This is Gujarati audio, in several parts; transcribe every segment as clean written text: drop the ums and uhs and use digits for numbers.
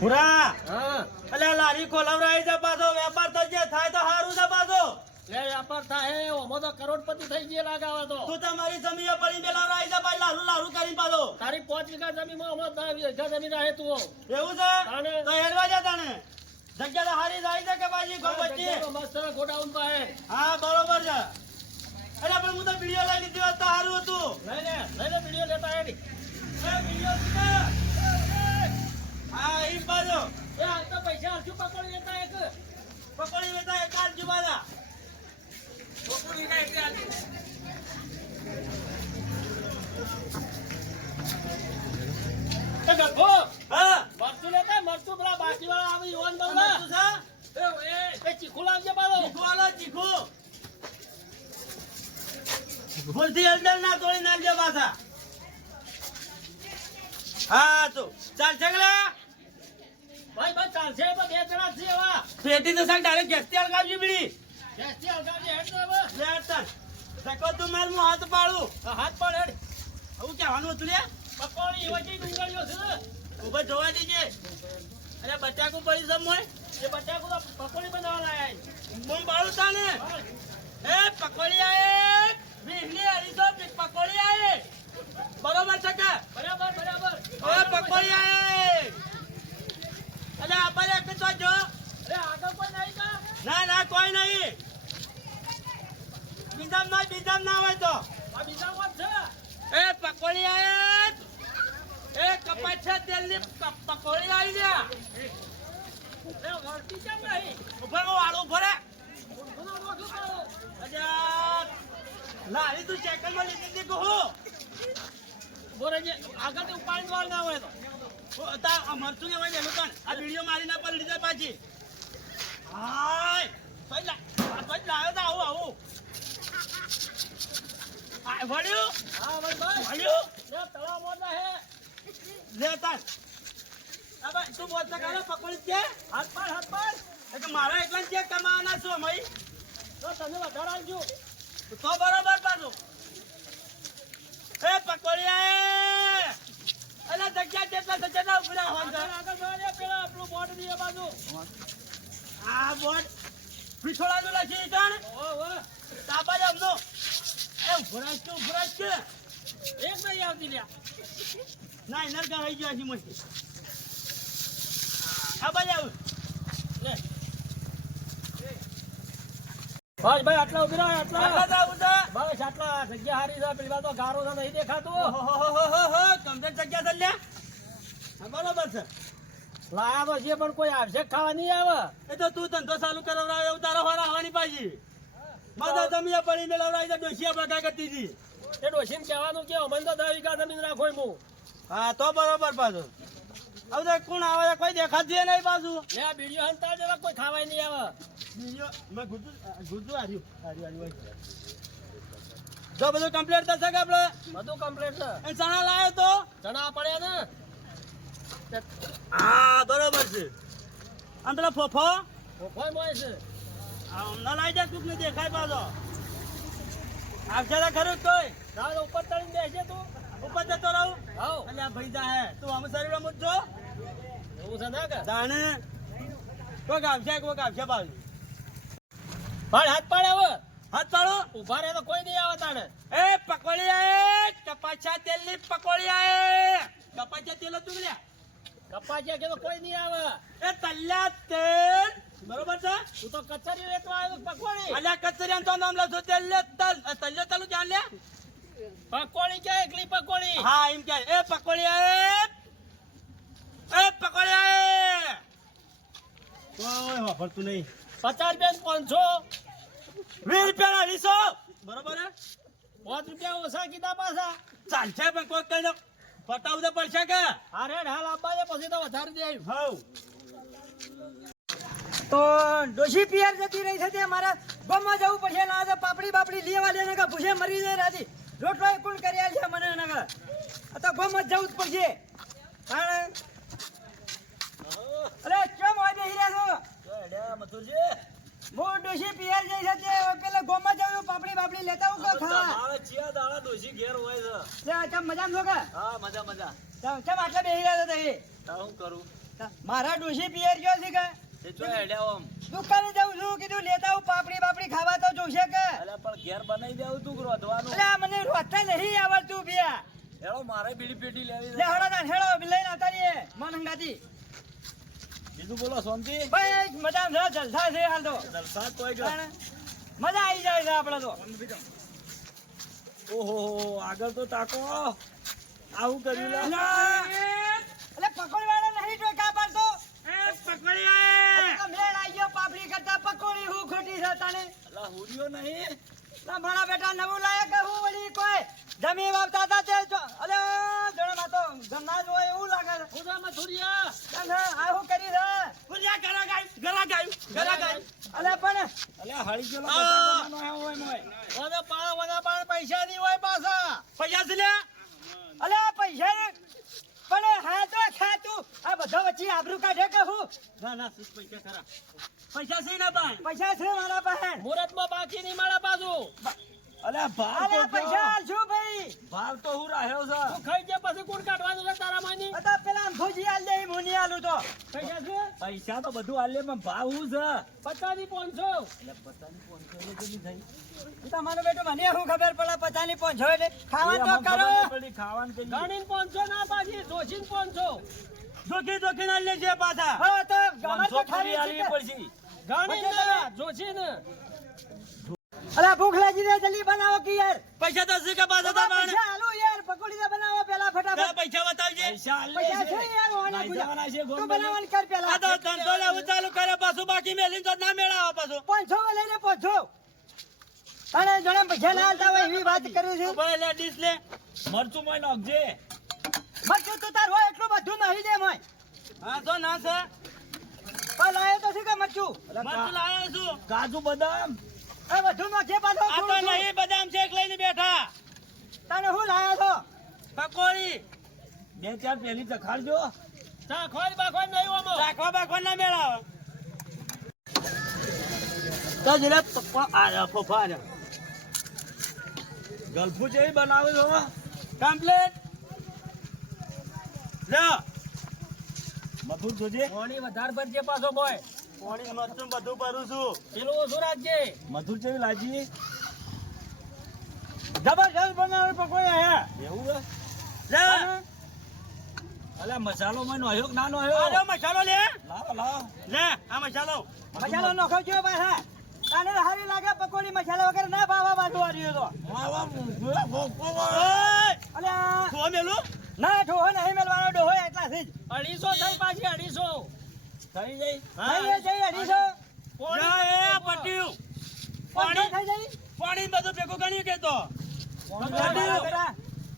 પૂરા હા અલે લારી ખોલાવરાઈ છે પાછો વેપાર તો જે થાય તો સારું છે પાછો લે વ્યાપાર થાય ઓમો તો કરોડપતિ થઈ ગયા લાગાવે તો તું તમારી જમીન પડી મેલાવરાઈ છે ભાઈ લારું લારું કરી પાછો તારી 5 વીઘા જમીનમાં હમણાં 10 વીઘા જમીન રહે તું એવું છે તાણે. તો હેડવા જા તાણે જગ્યા તો હારી જાય છે કે બાજી ગમ વચ્ચે મસ્ત ગોડાઉન પાસે હા બરોબર છે અરે પણ હું તો વિડિયો લઈ લીધી હોત તો સારું હતું લઈને વિડીયો લેતા હેડી એ વિડિયો છે હા ઈ બાજો એ આ તો પૈસા હજુ પકડી લેતા એક પકોડી લેતા એક કાર જુબાલા પકડી ગઈ એટલે આલી એ ગફો હા મરચું લેતા મરચું પેલા બાકી વાળા આવી યોન તું બવલા છે એ ચીખુ લાવજે બાલો ચીખુ આલો ચીખુ ભૂલથી અંદર ના તોડી નાખજો પાછા હા તો ચાલ છગલા ભાઈ ચાલશે પણ બે જણા છે એવા પેટી તો સાક ડાયરેક્ટ ગેસ થી અલગાવજી બીડી ગેસથી હલગાવજે હેડ તો હવે લે અડતા સકો તું માર હું હાથ પાડું હાથ પર હેડ હું કહેવાનું હતું લે પકોડી એવા જે ડુંગળીઓ છે ઉભા જોવા દીજે અરે બટાકું પડી સમ મોય એ બટાકુ તો પકોડી બનાવવા લાયા બમ બાળું તાને એ પકોડી આયે બીહલી હરીસો પકોડી આયે બરોબર છે કે બરાબર ઓય પકોડી આયે અલે આપણે એક તો જો અરે આગળ કોઈ નહીં કા ના કોઈ નહીં બીજામ ના હોય તો આ બીજા કોણ છે એ પકોડી આયે એ કપાછા તેલની પકોડી આવી લ્યા એ વળતી કેમ નહીં ઉપર વાળું ભરે ગુનો રોટલો કરો અજા લારી તું સાયકલ માં લીધી હતી કહું બોરે જે આગળથી ઉપાડી વાળ ના હોય તો તા મરચું ને હોય ને કાન આ વિડિયો મારી ના પર લીધા પાછી હાય ભાઈ લાવ્યો તો આવું આ વળ્યું હા ભાઈ વળ્યું લે તળા મોટા હે લે તાર અબે તું બોલતા કાલે પકોડી છે હાથ પર એ તો મારા એકલા ચેક કમાવાના છો મઈ તો તમે વધારે આવજો તો બરોબર પાછું એ પકોડી આય અલા જગ્યા જેટલા સજ્જના ઉભરા હોય આગળ જોડે પેલા આપણું બોટ દીએ બાજુ આ બોટ પીછોડાનું લખી જાણ ઓ તાપા જમનો એ ઉભરાશ કે એક નહીં આવતી લ્યા ના ઇનર કા રહી ગયો છે મસ્તી આ બાજુ લે ભાઈ આટલા ઉભી રહો આટલા આટલા જાવું છે બસ આટલા જગ્યા હારી છે પેલી તો ગારો છે નહીં દેખાતું ઓહો કમ્પ્લીટ જગ્યા છે લે હા બરોબર છે લાયા તો છે પણ કોઈ આવશે ખાવા નહીં આવે એ તો તું ધંધો ચાલુ કરાવરાવ એવું તારો હોરા આવવાની પાછી માતા જમીએ પડી મેળવરાઈ છે ડોશિયા બકા કરતી હતી એ ડોશીને કહેવાનું કે અમને તો 10 વીઘા જમીન રાખો એમ હા તો બરોબર પાછું હવે તો કોણ આવે કોઈ દેખાતી નહીં પાછું લે આ બીડીઓ હંતા જેવા કોઈ ખાવાય નહીં આવે બીજો મેં ગુજુ હાર્યું જો બધું કમ્પ્લીટ થશે કે આપણે બધું કમ્પ્લીટ છે એ ચણા લાવ્યો તો ચણા પડ્યા ને હા બરોબર છે આમ પેલા ફોફો કોઈ મોય છે ના લાવી દે તું નહીં દેખાય પાછો આવશે તો ખરું જ તોય તારે ઉપર ચડીને બેસજે તું ઉપર જતો રહું આવ એટલે આ ભાઈ જા હે તું આમ શરીર મૂકજો એવું છે ના કે જાણે કોઈક આવશે પાછું ભાઈ હાથ પાડે હવે હાથ પાડો ઉભા રહે તો કોઈ નહીં આવે તાણે એ પકોડી આયે કપાચા તેલની પકોડી આયે કપાચા તેલ હતું કે લ્યા? કપા છે કે તો કોઈ નહીં આવે એ તલ્યા તેલ બરોબર છે તું તો કચરી વેચવા આવ્યો પકોડી અલ્યા કચરિયા તો નામ લખો તેલ લે તલ તલ્યો તલું ક્યાં લે પકોડી કે એકલી પકોડી હા એમ કે એ પકોડી આયે એ પકોડી આયે ઓય વાપરતું નહીં 50 રૂપિયા 500 20 રૂપિયા લીસો બરોબર હે 5 રૂપિયા ઓછા કીધા પાછા ચાલશે પણ કોઈ કઈ દો પટાવું તો પડશે કે હા રેડ હાલ આપવા દે પછી તો વધારી દે હવ તો ડોશી પિયર જતી રહી છે તે મારા ગામમાં જવું પડશે ના તો પાપડી બાપડી લેવા દે ને કે ભૂસે મરી જાય રાતી રોટલો એ કોણ કર્યા છે મને ને આ તો ગામમાં જવું જ પડશે કારણ અરે કેમ હોય બેહી રહ્યા છો મથુરજી હું ડોશી પિયર જઈ છે તે પેલા ગામમાં જવું પાપડી બાપડી લેતા આવું કે ખાવા મારા ચિયા દાડા ડોશી ઘેર હોય છે ચમ મજામાં છો કે હા મજા ચમ આટલા બેહી રહ્યા છો તે હું કરું મારા ડોશી પિયર ગયો છે કે તે જો હેડ્યા આમ દુકાને જાઉં છું કીધું લેતા આવું પાપડી બાપડી ખાવા તો જોશે કે અલા પણ ઘેર બનાવી દેવું તું રોધવાનું અલ્યા મને રોતા નહીં આવડતું પિયા હેડો મારે બીડી પેટી લેવી લે હળો ના હેળો લઈને આવતા રહીએ મન હંગાતી બીજું બોલો શાંતિ બસ મજા છે જલસા છે હાલ તો જલસા તોય જો મજા આવી જાય છે આપણે તો ઓહો આગળ તો તાકો આવું કર્યું લે અલે પકોડી વાળો નહીં ટોકા પાડતો પકડી આય તો મેળ આવી ગયો પાપડી કરતા પકોડી હું ખોટી છે તને અલા હુરિયો નહીં ના મારા બેટા નવું લાયા કે હું વળી કોઈ જમી વાવતા હતા તે અલે જણા તો ગમના જ હોય એવું લાગે છે ખુદામાં થોડીયા આ હું કરી છે ખુદા ગરા ગાય અલે પણ અલા હળી ગયો બતાવવાનો હોય મોય વના પાણ પૈસા નહીં હોય પાછા પૈસા છે લે અલે પૈસા ને પણ હા તો ખાતું આ બધા વચ્ચે આબરૂ કાઢે કે હું ના પૈસા ખરા પૈસા છે ના પાણ પૈસા છે મારા પાસે મુહૂર્તમાં બાકી નહીં મારા બાજુ અલા ભાવ અલે તો પૈસા આલશું ભાઈ ભાવ તો હું રહ્યો છે તું ખાઈ જાય પછી કોણ કાઢવાનું છે તારા માની અતા પેલા ભોજી આલ દે મુની આલું તો પૈસા છે પૈસા તો બધું આલે પણ ભાવ હું છે 50 થી 500 એટલે પતાની 500 કેટલી થઈ તમારો બેટો મને શું ખબર પડે પચાની પહોંચો એટલે ખાવાનું તો કરો ખાવાનું કરી ગણીને 500 ના પાછી જોશીને 500 જોખી ના લેજે પાછા હા તો ગમે તો 500 પૂરી ખાલી આલવી પડશે ગણીને ના જોશીને અરે ભૂખ લાગી દે જલ્દી બનાવો કે યાર પૈસા તો છે કે પાછા બધા પૈસા આલુ યાર પકોડી તો બનાવો પેલા ફટાફટ પૈસા બતાવજે પૈસા આલે પૈસા છે યાર ઓના પૂજા તું બનાવવાનું કર પેલા આ તો ધંધો લેવું ચાલુ કરે પાછું બાકી મેલીને તો ના મેળાવો પાછું 500 લઈને પહોંચો અને જણે પૈસા ના આલતા હોય એવી વાત કરું છું ભાઈ લે ડીશ લે મરચું મોય નાખજે મરચું તું તાર હોય એટલું બધું નહીં દે મોય હા તો ના છે પણ લાયો તો છે કે મરચું મરચું લાયો છું કાજુ બદામ આ બધું માં કે પાછો આ તો નહીં બદામ શેક લઈને બેઠા તને હું લાયો છો પકોડી બે ચાર પેલી ચખાડજો ચાખોય બાખોય નહીં ઓમો રાખવા બાખવા ના મેળાવો તો જરા આ ફોફા ને ગલ્ફુ જેવી બનાવો છો કમ્પ્લીટ લે મધુર જોજે પાણી વધારે ભરજે પાછો બોય પાણી મરચું બધું ભરું છું પેલું ઓછું રાખજે મધુર જેવી લાજી જબરજસ્ત બનાવે પકોડી હે એવું છે લે અલે મસાલો માં નોયો કે ના નોયો આ મસાલો લે લાવો લે આ મસાલો મસાલો નોખો જો પાછા તને હારી લાગે પકોડી મસાલા વગર ના ભાવા બાજુ આવ્યો તો અલ્યા તો મેલું ના ઢોહો નહીં મેલવાનો ઢોહો એટલાથી જ 250 થઈ પાછી 250 થઈ જઈ નહીં જઈ 250 જા એ પટ્યું પાણી થઈ જઈ પાણી બધું ભેગું ગણી કે તો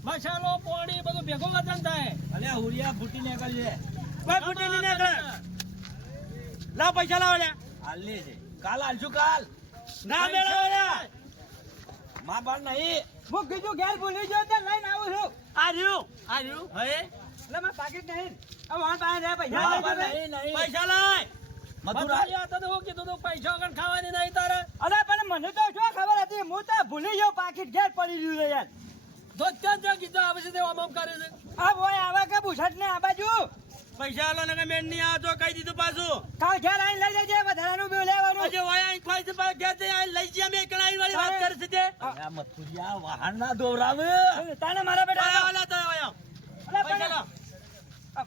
મસાલો પાણી બધું ભેગું વજન થાય અલે હુરિયા ફૂટી નીકળજે કોઈ ફૂટી નહીં નીકળે લાવ પૈસા લાવ લે હાલ લે છે કાલ આલશું કાલ ના મેળવો લે માં બાર નહીં હું કીધું ઘેર ભૂલી ગયો તો લઈને આવું છું આ રહ્યું હે એટલે મારા પાકીટ નહીં આ વાણ પાસે રહ્યા પૈસા માં લઈ બાર જજો. નહીં પૈસા લાય મથુરા મથુરા તો હું કીધું તું પૈસા વગર ખાવાની નહીં તારે અરે પણ મને તો શું ખબર હતી હું તો ભૂલી ગયો પાકીટ ઘેર પડી રહ્યું છે યાર ધોત્યા જો કીધું આવે છે તે આમ કરે છે આ બોય આવે કે બુસટ ને આ બાજુ પૈસા આલો ને મેન નહીં આ તો કહી દીધું પાછું કાલ ઘેર આવીને લઈ જજે વધારાનું બિલ લેવાનું આજે વાય આઈ ખવાય છે પાછું ઘેર જઈ આઈ લઈ જઈએ અમે કણાઈ વાળી વાત કરે છે તે આ મથુરિયા વાહન ના દોરાવે તાને મારા બેટા આલા તો આયો અરે પૈસા પણ લાવ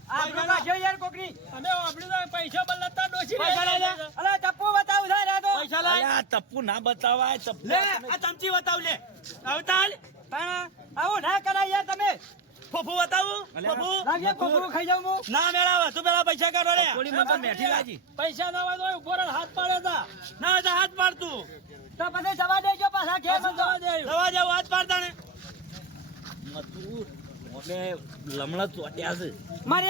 આ બ્રોકા છે યાર કોકની અમે આપણી તો પૈસા બદલતા ડોસી પૈસા લઈ લે. અરે ટપ્પુ બતાવ ઉધાર આ તો પૈસા લાય તપ્પુ ના બતાવાય તપ્પુ લે આ ચમચી બતાવ લે આવતાલ તાણા આવું ના કરાય યાર તમે ફોફુ બતાવું ફોફુ લાગે કોકરું ખાઈ જાઉં હું ના મેળાવે તું પેલા પૈસા કાઢો લે થોડી મને મેઠી લાગી. પૈસા ના હોય તો ઉપર હાથ પાડે તા ના તો હાથ પાડતું તો પછી જવા દેજો પાછા ઘેર પાછું મંગો જવા દે. દવા જાવ હાથ પાડતા ને મથુર મોટે લમણા ચોટ્યા છે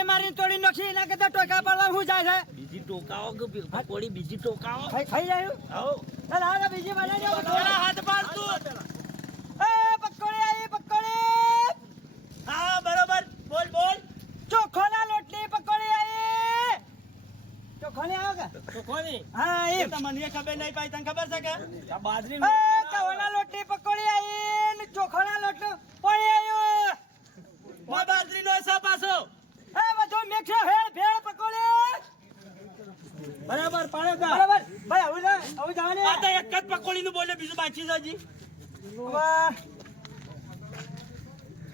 મારી તોડી નાખી એના કરતા ટોકા પાડવા હું જાય છે બીજી ટોકાઓ કે પકોડી બીજી ટોકાઓ ખાઈ જાય આવો ચાલ આગળ બીજી બનાવજો પેલા હાથ પાડતું એ પકોડી આવી પકોડી હા બરોબર બોલ બોલ ચોખાના લોટની પકોડી આવી ચોખાની આવો કે તો કોની હા એમ તમને ખબર નહીં પાઈ તને ખબર છે કે આ બાજરી એ કવાના લોટની પકોડી આવી ને ચોખાના લોટનું પાણી આવ્યું બાજરી નો છે પાછો એ બધું મિક્સ ભેળ ભેળ પકોડી બોલે બીજું બાકી છે હજી વાહ.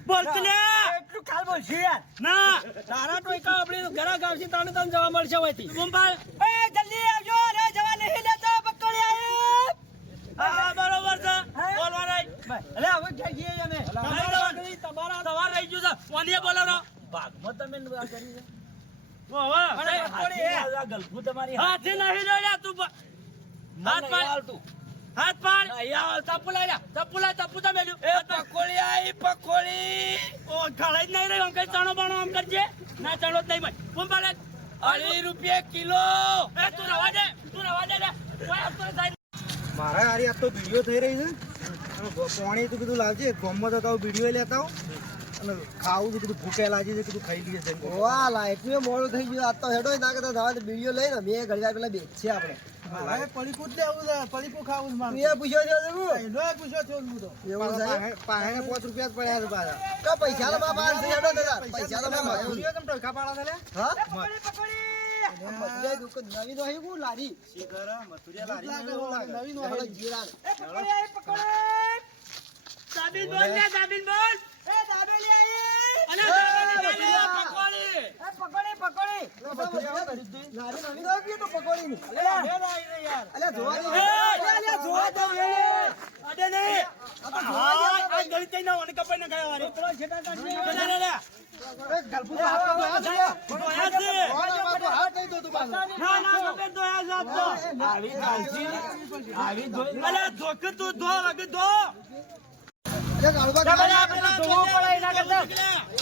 બોલ લે એટલું કાલ બોલશે યાર. ના તારા ટોયકા આપણી ઘરાક આવશે તને જવા મળશે હોયથી. ગુંબાળ એ જલ્દી આવજો રે જવા નહીં લેતા પકડી આય. હા બરોબર છે બોલવા રહી અલે હવે ક્યાં જઈએ અમે? તમારા સવાર રહી ગયું છે કોને બોલાવો ભાગમાં તમે આ કરી છે અને પકોડી હે. હાથી નહીં રેડ્યા તું હાથ પાડ હાથ પાડ ચપ્પુ લઈ લે ચપ્પુ તો મેલ્યું એ પકોડી આઈ પકોડી ઓ ખળાઈ જ નહીં રહ્યો અંકલ ચણો બણો આમ કરજે ના ચણો જ નહીં ભાઈ કોણ પાડે 2.5 રૂપિયા કિલો એ તું રવા દે લે કોઈ આપતો સાઈડ મારા હારી આ તો વિડીયો થઈ રહી છે અને પાણી તો કીધું લાવજે ગોમમાં તો વિડીયો લેતા આવું અને ખાવું તો કીધું ભૂખે લાગી છે કીધું ખાઈ લઈએ છે વાહ લા એટલું મોડું થઈ ગયું આજ તો હેડો ના કરતા ધાવા વિડીયો લઈને મેં ઘડી વાર પેલા બેચ છે આપણે મારે પડીકું જ લેવું છે પડીકું ખાવું છે તું એ પૂછ્યો છે તું એનો પૂછ્યો છો હું તો એવું છે? પાહે 5 રૂપિયા જ પડ્યા છે પાછા તો પૈસા તો બાપા આલશે હેડો દાદા પૈસા તો બાપા આલશે. વિડીયો કેમ ટોયકા પાડો છે લે હા પકોડી પકોડી. આ મધુરાઈ દુકાન નવી નો હે લારી નવી નો હેડો જીરા એ પકોડી આઈ પકોડી. સાબિન બોલ લે સાબિન બોલ એ દાબેલી આઈ. અને પકોડી એ પકોડી. લારી નવી નો આવી તો પકોડી ની અલ્યા જોવા દે અલે જોવા દો રે. અડે ને આ ગળી તઈ ના ઓને કપાઈ ના ગયા વારે ના કપે દોયા જાત તો આવી ખાલસી આવી ધોઈ અલે ધોક તું ધો વગ ધો એ ગાળવા જબરે આપણે તો ધોવું પડે એના કરતા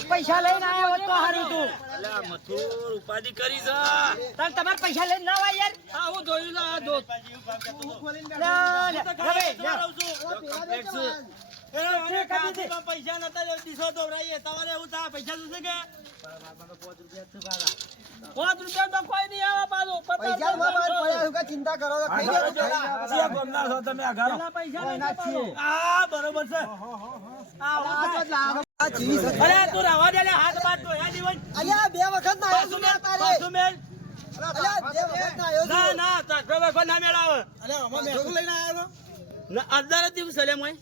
પૈસા લઈને આયા હોત તો હારું તું. અલે મથુર ઉપાધિ કરી છે તાર તમારે પૈસા લઈને ના આવા યાર. હા હું જોયું ને આ દો લે, લે, હવે, લે. પૈસા નતા દીસો દોરાઈએ તમારે એવું થાય પૈસા જોશે કે 5 રૂપિયા તો કોઈ નહીં આવે પાછું. પૈસા માં બાર પડ્યા છે, કાંઈ ચિંતા કરો તો ખાઈ જાઓ ચિયા ગમના છો તમે આઘારો પેલા પૈસા નહીં પાછું. આ બરોબર છે આ ચીઝ હતી. અરે તું રવા દે લે હાથ બાદ ધોયા જીવન અલ્યા બે વખત ના આવ્યો છું મેં તારે પાછું મેલ અલ્યા બે વખત ના આવ્યો ના છું ના તાકરો બેકો ના મેળાવે અરે અમે મેઠું લઈને આવ્યો ના અડધા દિવસ સલે મોય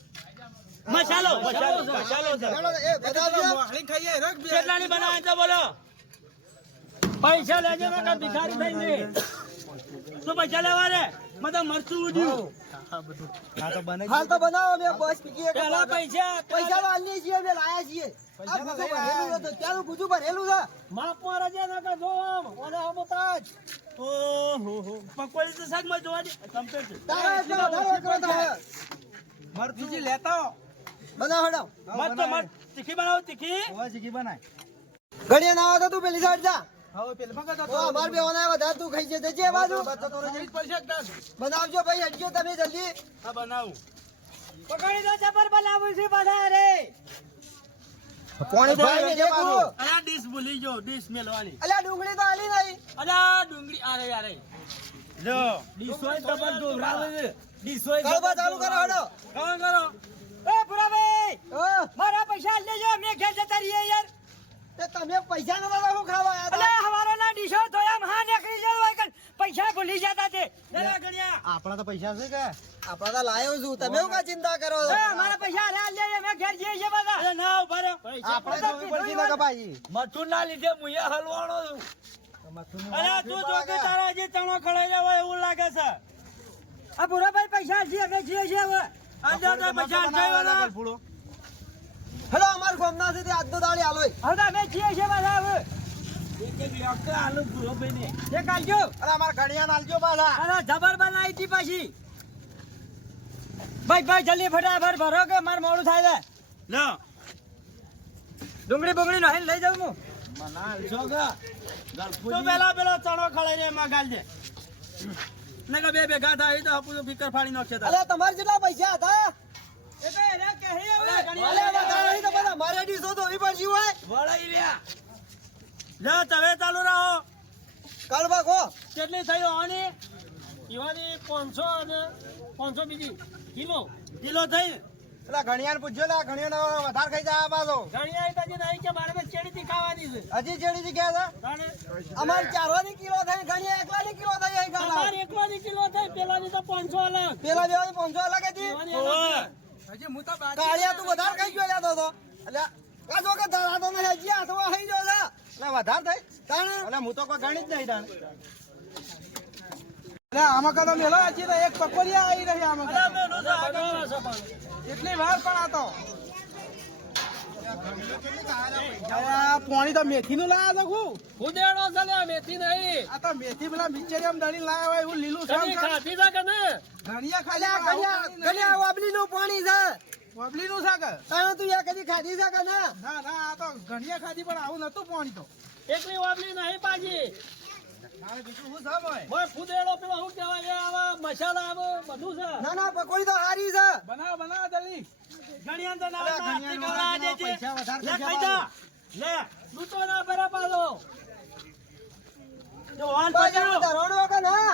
મસાલો છે હેડો, એ બતાવજો. મોહળી ખાઈએ રખ બે કેટલાની બનાવે તો બોલો પૈસા લેજે ને કાં ભિખારી થઈને. તું પૈસા લેવા રે મતલબ મરચું ઉડ્યું આ તો બને હાલ તો બનાવો મેં બસ પીકી એક પેલા પૈસા પૈસા તો આલીએ છીએ અમે લાયા છીએ આ ગુજુ ભરેલું છે તો ત્યાંનું ગુજુ ભરેલું છે માપમાં રજે ને કાં જો આમ ઓલા આમ તાજ. ઓહો પકોડી તો શાકમાં જોવા દે કમ્પ્લીટ તારા એટલે વધારે એકરો થાય મરચું લેતા આવો. બનાવ હેડો મત તો મત તીખી બનાવો તીખી હવે જીગી બનાય ઘડિયા ના આવે તો તું પેલી સાઈડ જા હવે પેલ મગજ ઓ અમાર બે ઓના વધારે તું ખાઈ જજે જે બાજુ બચ્ચા તો જલ્દી પૈસા જ દાસ બનાવજો ભાઈ હટજો તમે જલ્દી આ બનાવું પકોડી તો જબર બનાવું છું પાછા રે. પાણી ભાઈ ને દેખું અરે આ ડીશ ભૂલી ગયો ડીશ મેલવાની અલ્યા ડુંગળી તો આલી નહીં અરે આ ડુંગળી અરે જો ડીશ હોય ડબલ ડોરાવે છે ડીશ હોય કળવા ચાલુ કરો હેડો કરો એ ભુરાભાઈ ઓ મારા પૈસા આલી દેજો અમે ઘેર જતા રહીએ યાર. તે તમે પૈસા નતા લાવો ખાવા આયા અલે તા. હવારોના ડીશો ધોયા માં નીકળી જાય હોય કે પૈસા ભૂલી જતા તે. જરા ગણ્યા આપણા તો પૈસા છે કે આપણા તો લાયો છું તમે શું કા ચિંતા કરો છો? એ મારા પૈસા હારે આલી દેજો અમે ઘેર જઈએ છીએ બધા. અરે ના ઉભા રહો આપણે જોવી પડતી ને કે ભાઈ મથુર ના લીધે મુયા હલવાણો છું અરે તું જો કે તારા જે ચણો ખડાઈ જાય હોય એવું લાગે છે આ ભુરાભાઈ પૈસા આલજી અમે જઈએ છીએ હવે. આજે તો પૈસા અટકાવ્યા ફૂડો હેડો અમાર ગામના છે તે આજનો દાડી આલોય હવે તો અમે જઈએ છીએ બધા હવે. એક એક લાખ આલુ પૂરો ભાઈને જે કાઢજો અરે અમાર ઘડિયા નાલજો પાછા અરે જબર બનાવી હતી પાછી. ભાઈ જલ્દી ફટાફટ ભરો કે મારે મોડું થાય છે. લો ડુંગળી બુંગળી નો લઈ જાઉં હું. તો પેલા પેલો ચણો ખડાઈ રે એમાં ગાલ દે નકા બે ભેગા થાય તો આપણું ફિકર ફાડી નાખશે તારે. અલ્યા તમારે જેટલા પૈસા હતા એ તો એને કહે હવે. અલ્યા વધારે નહીં તો બધા મારે ડીશો તો ઈ પડજી હોય વળાઈ રહ્યા લો તમે ચાલુ રહો કાળવા ખો કેટલી થઈ હોવાની ઈવાની 500 અને 500 બીજી કિલો કિલો થઈ પેલા ઘણિયાને પૂછજો લા ઘણિયાનો વધારે ખાઈ જાય પાછો ઘણી આવી નહીં કે મારે તો ચેડીથી ખાવાની છે હજી ચેડી ગયા તાણે અમાર 4 કિલો થાય ઘણી એકલાની કિલો થાય અહીં ગાલા તમારે એકવાની કિલો થાય પેલાની તો 500 અલગ પેલા બેવાની 500 અલગ હતી પેલાની અલગ છે. હજી હું તો કાળિયા તું વધારે ખાઈ ગયો જાતો તો એટલે કાજો કે ધરાતો ને હજી હાથમાં ખાઈ ગયો છે એટલે વધારે થાય તાણે એટલે હું તો કોઈ ગણી જ નહીં તાણે આમાં કદો મેલો હજી તો એક પકોડિયા આવી રહી આમાં અરે મેલું છે આગળ. બનાવવા છે પાણી. એટલી વાર પણ આતો પાણી તો મેથી નું લાયા છો ઉદેડો છે લે, મેથી નહીં આ તો મેથી પેલા મિક્સરિયમ દળી લાયા હોય એવું લીલું કદી ખાધી છે કે ને ઘણિયા અલ્યા ઘણિયા વાબલી નું પાણી છે વબલી નું શાક તાણે તું યા કદી ખાધી છે કે ના ના ના આ તો ઘણિયા ખાધી પણ આવું નતું પાણી તો એકલી વાબલી નહીં પાજી બીજું શું સામ હોય મોય ફુદેડો પેલો શું કહેવાય એ આવા મસાલા આવે બધું છે ના ના પકોડી તો હારી છે બનાવ જલ્દી ઘડિયાળ તો ના નાસ્તી ખવડાવવા દેજે. પૈસા વધારે લે ખાઈ ખાઈ જા. લે લૂંટો ના ભરે પાછો જો વાન બાજુ પકડો. ધરોડો કે ના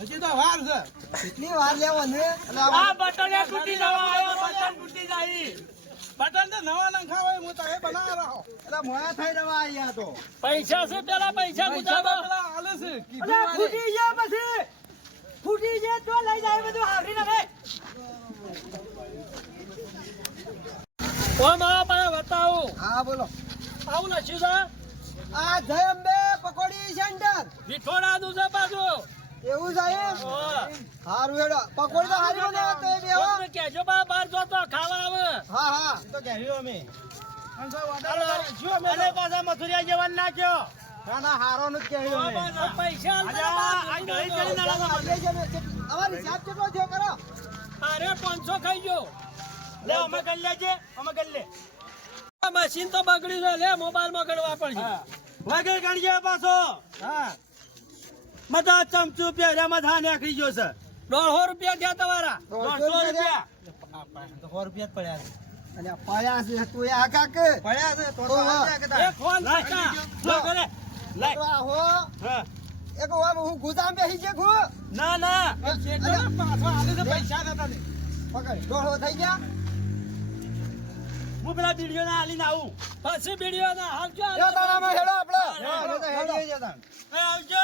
હજી તો વાર છે કેટલી વાર લેવો ને આ બટન એ તૂટી જવા આવ્યો, બટન તૂટી જાય. બટન તો નવા નંખા હોય હું તો એ બનાવ રહો એટલે મોયા થઈ રહ્યા અહીંયા તો પૈસા છે પેલા પૈસા પૈસા તો ગુજારો પેલા આલે છે કીધું અલ્યા, વારે. ફૂટી જાય પછી ફૂટી જાય તો લઈ જાય બધું આવરી નાખે ઓ મારા પાસે બતાવું હા બોલો આવું લખ્યું છે આ જય અંબે પકોડી સેન્ટર વિઠોડાનું છે પાછું એવું છે એમ હારું હેડો પકોડી તો હારી બનાવે તો એ બે હો. કોકને કહેજો બા બહાર જો તો ખાવા આવે હા હા તો કહેવું અમે અને તો વધારે જો અમે અને પાછા મથુરિયા જેવા નાખ્યો. ના ના હારોનું જ કહેવું અમે તો પૈસા આજે આ ગળી ચડી ના લાગો મને. આજે છે ને, અમારો હિસાબ કેટલો થયો કરો અરે 500 ખાઈ ગયો લે અમે કરી લેજે, અમે કરી લે. આ મશીન તો બગડ્યું છે લે મોબાઈલ માં ગણવા પડશે હા. વગર ગણજે પાછો. હા બધા ચમચું પહેર્યા મધા નાખી ગયો છે. 150 રૂપિયા થયા તમારા 150 રૂપિયા. તો 100 રૂપિયા જ પડ્યા છે અને પાયા છે તું એ આ કાક પડ્યા છે તો ઓહો. હાલ જાય એક ફોન લાય. પૈસા લો, લે. લાય. આહો હા. એક વાર હું ગુદામ બેસી છે ખુ ના ના શેઠો ને પાછો આલે છે પૈસા નતા ને પકડ ડોળો થઈ ગયા હું પેલા વિડીયો ના આલીને આવું. પછી વિડીયો ના હાલ એ તારામાં હેડો આપણે અમે તો હેડીએ જ હતા એ આવજો.